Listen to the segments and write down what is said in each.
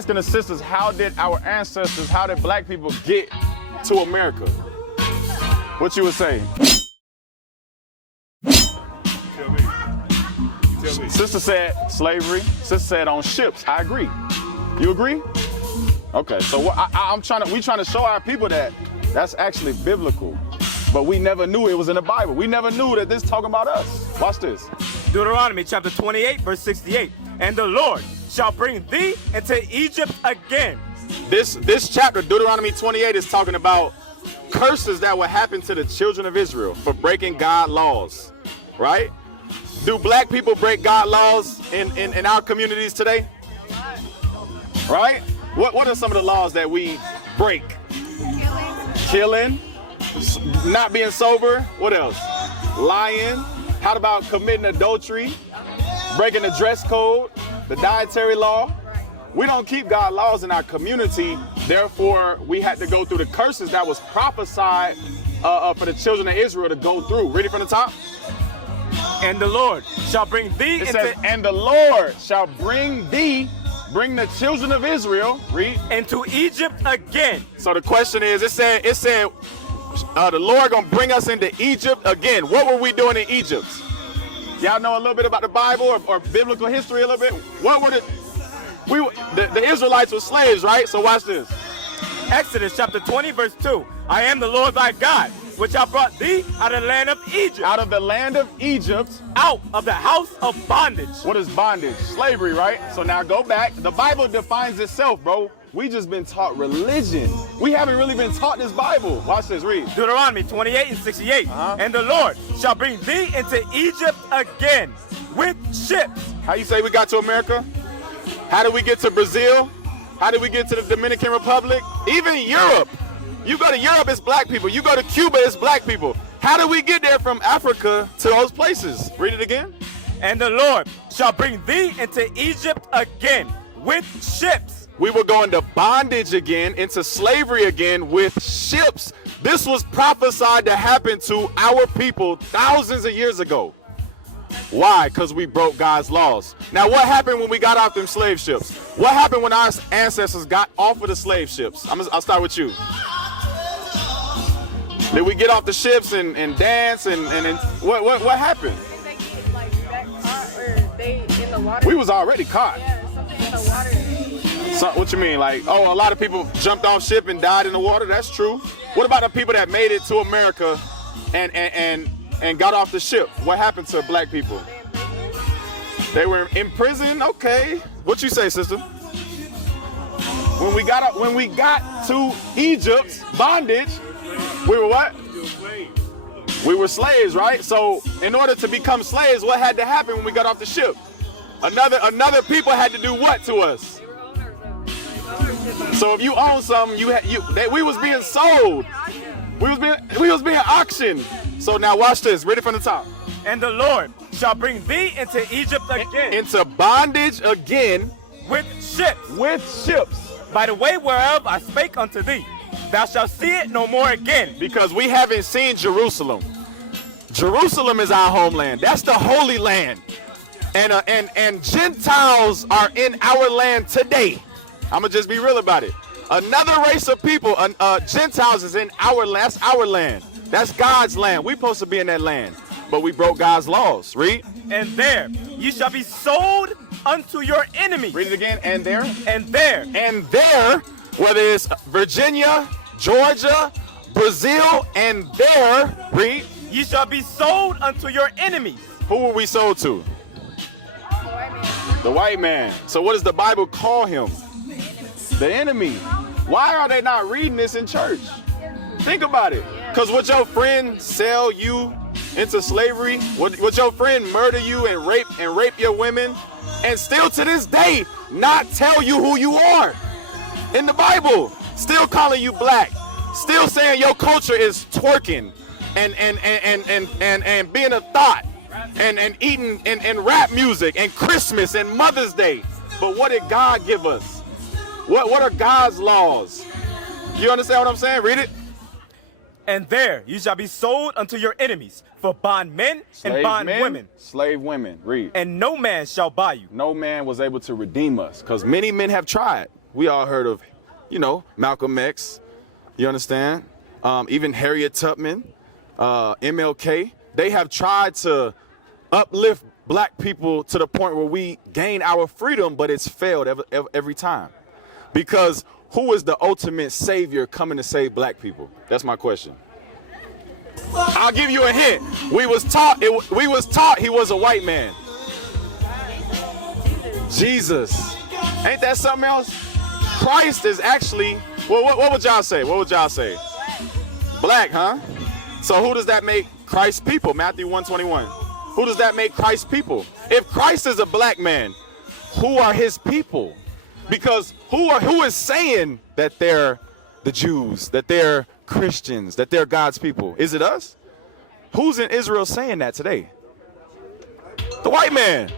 asking the sisters, how did our ancestors, how did black people get to America? What you would say? Tell me. Sister said slavery. Sister said on ships. I agree. You agree? Okay. So we trying to show our people that that's actually biblical, but we never knew it was in the Bible. We never knew that this talking about us. Watch this. Deuteronomy chapter 28, verse 68. And the Lord shall bring thee into Egypt again. This chapter, Deuteronomy 28, is talking about curses that would happen to the children of Israel for breaking God laws, right? Do black people break God laws in our communities today? Right? What are some of the laws that we break? Killing, not being sober. What else? Lying. How about committing adultery? Breaking the dress code, the dietary law. We don't keep God laws in our community. Therefore, we had to go through the curses that was prophesied for the children of Israel to go through. Read it from the top. And the Lord shall bring thee and the Lord shall bring the children of Israel, read, into Egypt again. So the question is, it said the Lord gonna bring us into Egypt again. What were we doing in Egypt? Y'all know a little bit about the Bible or biblical history a little bit? What were the Israelites were slaves, right? So watch this. Exodus chapter 20, verse 2. I am the Lord thy God, which I brought thee out of the land of Egypt. Out of the land of Egypt. Out of the house of bondage. What is bondage? Slavery, right? So now go back. The Bible defines itself, bro. We just been taught religion. We haven't really been taught this Bible. Watch this, read. Deuteronomy 28 and 68. And the Lord shall bring thee into Egypt again with ships. How you say we got to America? How did we get to Brazil? How did we get to the Dominican Republic? Even Europe. You go to Europe, it's black people. You go to Cuba, it's black people. How did we get there from Africa to those places? Read it again. And the Lord shall bring thee into Egypt again with ships. We were going to bondage again, into slavery again with ships. This was prophesied to happen to our people thousands of years ago. Why? Because we broke God's laws. Now, what happened when we got off them slave ships? What happened when our ancestors got off of the slave ships? I'll start with you. Did we get off the ships and dance and what happened? They get like back caught or they in the water. We was already caught. Yeah, something in the water. So, what you mean? Like, oh, a lot of people jumped off ship and died in the water? That's true. What about the people that made it to America and got off the ship? What happened to black people? They were in prison? Okay. What you say, sister? When we got to Egypt, bondage, we were what? We were slaves, right? So in order to become slaves, what had to happen when we got off the ship? Another people had to do what to us? So if you own something, we was being sold. We was being auctioned. So now watch this. Read it from the top. And the Lord shall bring thee into Egypt again. Into bondage again. With ships. With ships. By the way whereof I spake unto thee. Thou shalt see it no more again. Because we haven't seen Jerusalem. Jerusalem is our homeland. That's the Holy Land. And Gentiles are in our land today. I'm going to just be real about it. Another race of people, Gentiles is in our land. That's our land. That's God's land. We're supposed to be in that land. But we broke God's laws. Read. And there you shall be sold unto your enemies. Read it again. And there. And there. And there, whether it's Virginia, Georgia, Brazil, and there, read. Ye shall be sold unto your enemies. Who were we sold to? The white man. The white man. So what does the Bible call him? The enemy. Why are they not reading this in church? Think about it. Because would your friend sell you into slavery? Would your friend murder you and rape your women? And still to this day, not tell you who you are? In the Bible, still calling you black. Still saying your culture is twerking and being a thought and eating and rap music and Christmas and Mother's Day. But what did God give us? What are God's laws? You understand what I'm saying? Read it. And there you shall be sold unto your enemies for bondmen and bondwomen. Slave women. Read. And no man shall buy you. No man was able to redeem us because many men have tried. We all heard of, Malcolm X. You understand? Even Harriet Tubman, MLK. They have tried to uplift black people to the point where we gain our freedom, but it's failed every time. Because who is the ultimate savior coming to save black people? That's my question. I'll give you a hint. We was taught he was a white man. Jesus. Ain't that something else? Christ is actually, what would y'all say? What would y'all say? Black, huh? So who does that make Christ's people? Matthew 1:21. Who does that make Christ's people? If Christ is a black man, who are his people? Because who is saying that they're the Jews, that they're Christians, that they're God's people? Is it us? Who's in Israel saying that today? The white man.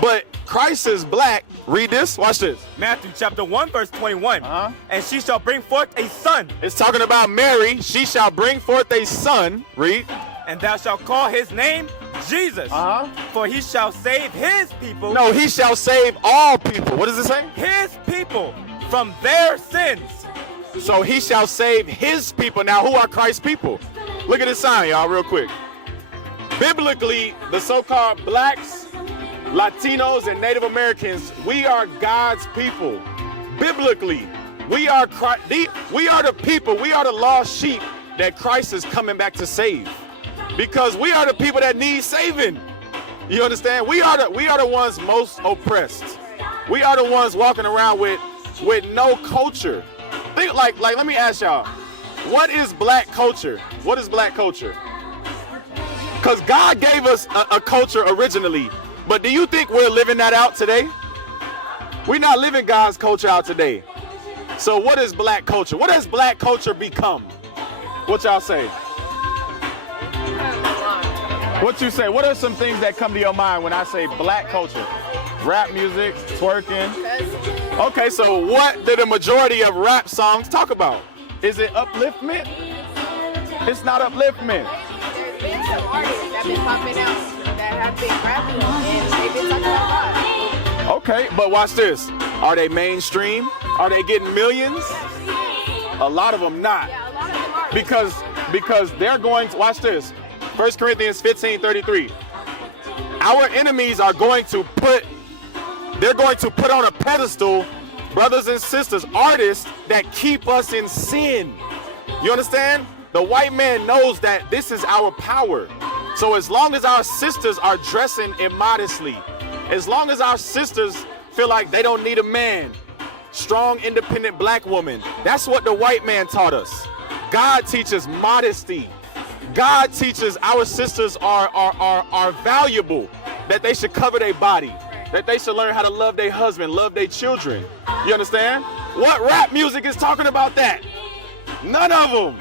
But Christ is black. Read this. Watch this. Matthew chapter 1 verse 21. And she shall bring forth a son. It's talking about Mary. She shall bring forth a son. Read. And thou shalt call his name Jesus. For he shall save his people. No, he shall save all people. What does it say? His people from their sins. So he shall save his people. Now, who are Christ's people? Look at this sign, y'all, real quick. Biblically, the so-called blacks, Latinos, and Native Americans, we are God's people. Biblically, we are the people, we are the lost sheep that Christ is coming back to save. Because we are the people that need saving. You understand? We are the ones most oppressed. We are the ones walking around with no culture. Think like let me ask y'all, what is black culture? What is black culture? Because God gave us a culture originally, but do you think we're living that out today? We're not living God's culture out today. So what is black culture? What has black culture become? What y'all say? What you say? What are some things that come to your mind when I say black culture? Rap music, twerking. Okay, so what do the majority of rap songs talk about? Is it upliftment? It's not upliftment. There's been some artists that have been popping out that have been rapping and they've been talking about God. Okay, but watch this. Are they mainstream? Are they getting millions? A lot of them not. Yeah, a lot of them are. Because they're going to, watch this. 1 Corinthians 15:33. Our enemies are going to put on a pedestal brothers and sisters, artists that keep us in sin. You understand? The white man knows that this is our power. So as long as our sisters are dressing immodestly, as long as our sisters feel like they don't need a man, strong, independent black woman, that's what the white man taught us. God teaches modesty. God teaches our sisters are valuable, that they should cover their body, that they should learn how to love their husband, love their children. You understand? What rap music is talking about that? None of them.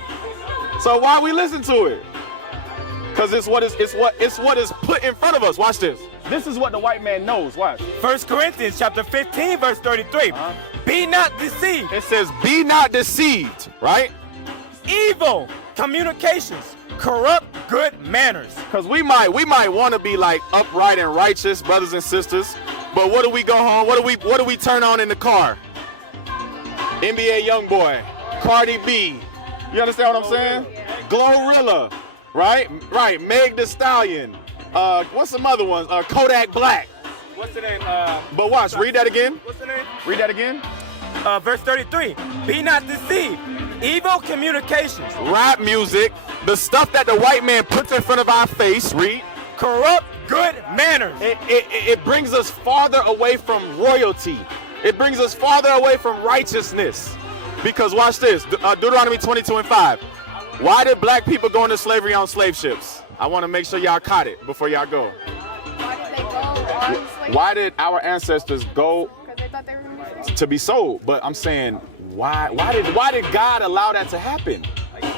So why we listen to it? Because it's what is put in front of us. Watch this. This is what the white man knows. Watch. 1 Corinthians chapter 15 verse 33. Be not deceived. It says, be not deceived, right? Evil communications corrupt good manners. Because we might want to be like upright and righteous brothers and sisters, but what do we go home? What do we turn on in the car? NBA Youngboy, Cardi B. You understand what I'm saying? Glorilla, right? Right. Meg Thee Stallion. What's some other ones? Kodak Black. What's the name? But watch. Read that again. What's the name? Read that again. Verse 33. Be not deceived. Evil communications. Rap music. The stuff that the white man puts in front of our face. Read. Corrupt good manners. It brings us farther away from royalty. It brings us farther away from righteousness. Because watch this. Deuteronomy 22:5. Why did black people go into slavery on slave ships? I want to make sure y'all caught it before y'all go. Why did they go on slavery? Why did our ancestors go Because they thought they were going to be to be sold? But I'm saying, why did God allow that to happen?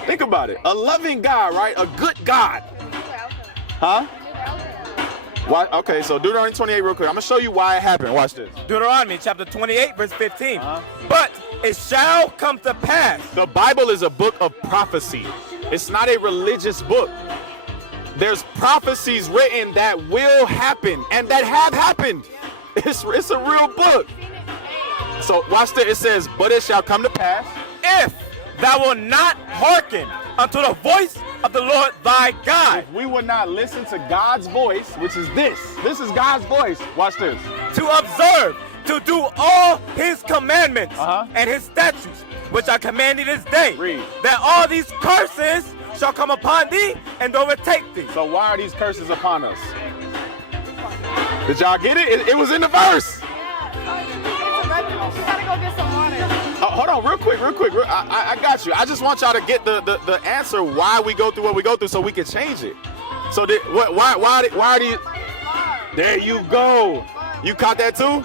Think about it. A loving God, right? A good God. Huh? Why? Okay, so Deuteronomy 28 real quick. I'm going to show you why it happened. Watch this. Deuteronomy chapter 28 verse 15. But it shall come to pass. The Bible is a book of prophecy. It's not a religious book. There's prophecies written that will happen and that have happened. It's a real book. So watch this. It says, but it shall come to pass. if thou wilt not hearken unto the voice of the Lord thy God, If we would not listen to God's voice, which is this. This is God's voice. Watch this. to observe, to do all his commandments Uh-huh. and his statutes, which I command thee this day, Read. that all these curses shall come upon thee and overtake thee. So why are these curses upon us? Did y'all get it? It was in the verse. You gotta go get some water. Hold on, real quick. I got you. I just want y'all to get the answer why we go through what we go through so we can change it. So why are these? There you go. You caught that too?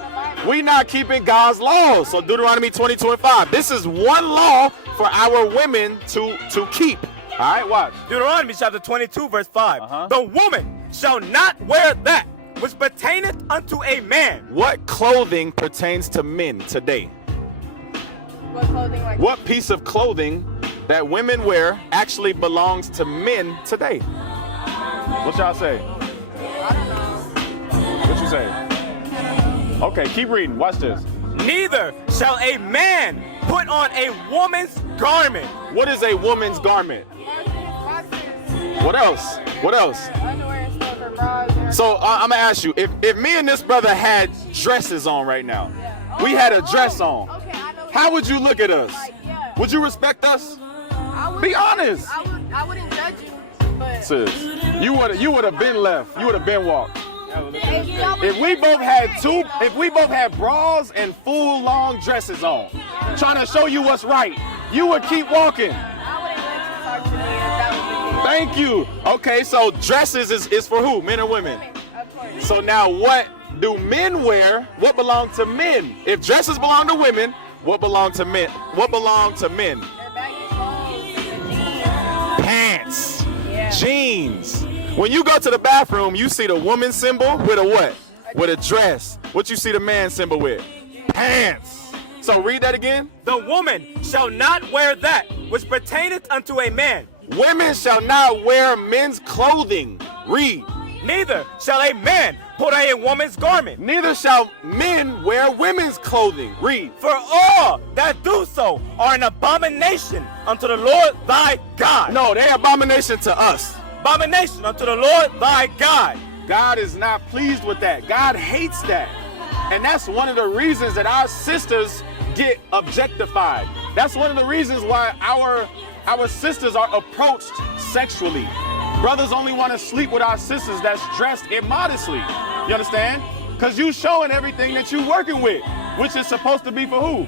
We not keeping God's laws. So Deuteronomy 22:5. This is one law for our women to keep. All right, watch. Deuteronomy chapter 22 verse 5. Uh-huh. The woman shall not wear that which pertaineth unto a man. What clothing pertains to men today? What clothing like? What piece of clothing that women wear actually belongs to men today? What y'all say? I don't know. What you say? Okay, keep reading. Watch this. Neither shall a man put on a woman's garment. What is a woman's garment? What else? What else? Underwear, stuff, or bras. So I'm gonna ask you, if me and this brother had dresses on right now, we had a dress on, Okay, I know. how would you look at us? Like, yeah. Would you respect us? I would- Be honest. I wouldn't judge you, but Sis, you would have been left. You would have been walked. if If we both had bras and full long dresses on, trying to show you what's right, you would keep walking. I wouldn't let you talk to me if that was the case. Thank you. Okay, so dresses is for who? Men or women? Of course. So now what do men wear? What belongs to men? If dresses belong to women, what belong to men? What belong to men? They're baggy clothes. Pants, Yeah. jeans. When you go to the bathroom, you see the woman symbol with a what? With a dress. What you see the man symbol with? Pants. So read that again. The woman shall not wear that which pertaineth unto a man. Women shall not wear men's clothing. Read. Neither shall a man put on a woman's garment. Neither shall men wear women's clothing. Read. For all that do so are an abomination unto the Lord thy God. No, they're abomination to us. Abomination unto the Lord thy God. God is not pleased with that. God hates that. And that's one of the reasons that our sisters get objectified. That's one of the reasons why our sisters are approached sexually. Brothers only want to sleep with our sisters that's dressed immodestly. You understand? Because you showing everything that you working with, which is supposed to be for who?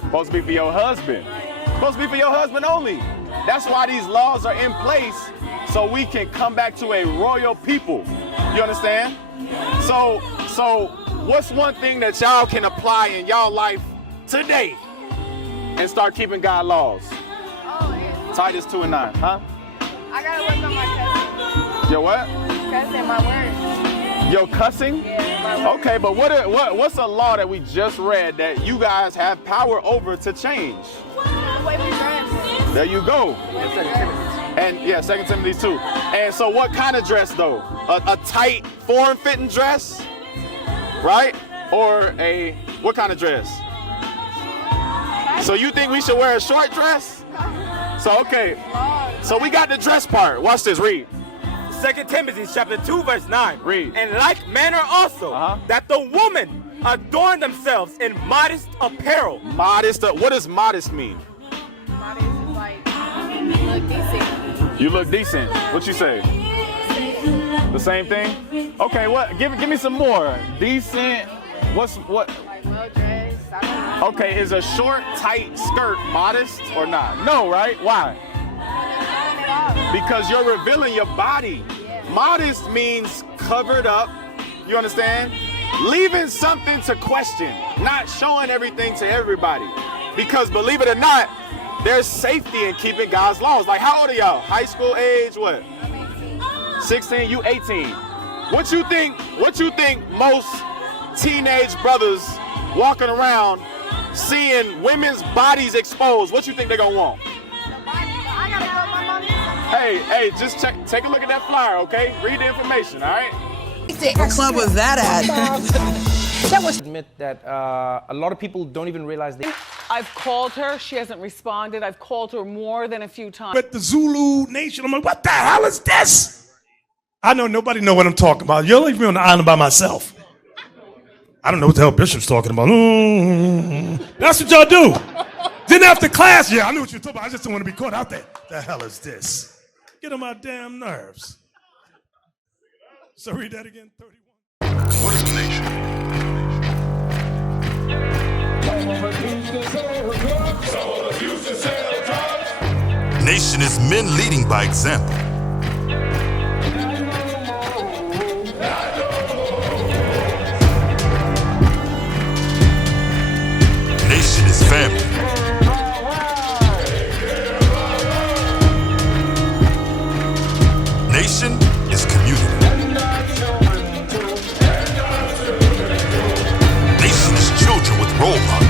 Supposed to be for your husband. Supposed to be for your husband only. That's why these laws are in place, so we can come back to a royal people. You understand? So what's one thing that y'all can apply in y'all life today and start keeping God laws? Oh, yeah. Titus 2:9, huh? I gotta work on my cussing. Your what? Cussing, my words. Your cussing? Yeah, my words. Okay, but what's a law that we just read that you guys have power over to change? The way we dress. There you go. The way we dress. And yeah, 2 Timothy 2. And so what kind of dress though? A tight, form-fitting dress? Right? Or what kind of dress? So you think we should wear a short dress? So okay. So we got the dress part. Watch this, read. 2 Timothy chapter 2 verse 9. Read. In like manner also, that the woman adorn themselves in modest apparel. Modest, what does modest mean? Modest is like, you look decent. You look decent. What you say? The same thing? Okay, what? Give me some more. Decent. What? Like well dressed. I don't know. Okay, is a short, tight skirt modest or not? No, right? Why? Because you're revealing your body. Modest means covered up. You understand? Leaving something to question, not showing everything to everybody. Because believe it or not, there's safety in keeping God's laws. Like, how old are y'all? High school age? What? 16. You 18. What you think most teenage brothers walking around seeing women's bodies exposed, what you think they're gonna want? I gotta go. My mom needs some. Hey, just take a look at that flyer, okay? Read the information, all right? What club was that at? That was admit that a lot of people don't even realize they. I've called her. She hasn't responded. I've called her more than a few times. But the Zulu Nation, I'm like, what the hell is this? I know nobody know what I'm talking about. You'll leave me on the island by myself. I don't know what the hell Bishop's talking about. That's what y'all do. Then after class, yeah, I knew what you were talking about. I just don't want to be caught out there. The hell is this? Get on my damn nerves. So read that again, 31. What is a nation? Nation is men leading by example. Nation is family. Nation is community. Nation is children with role models.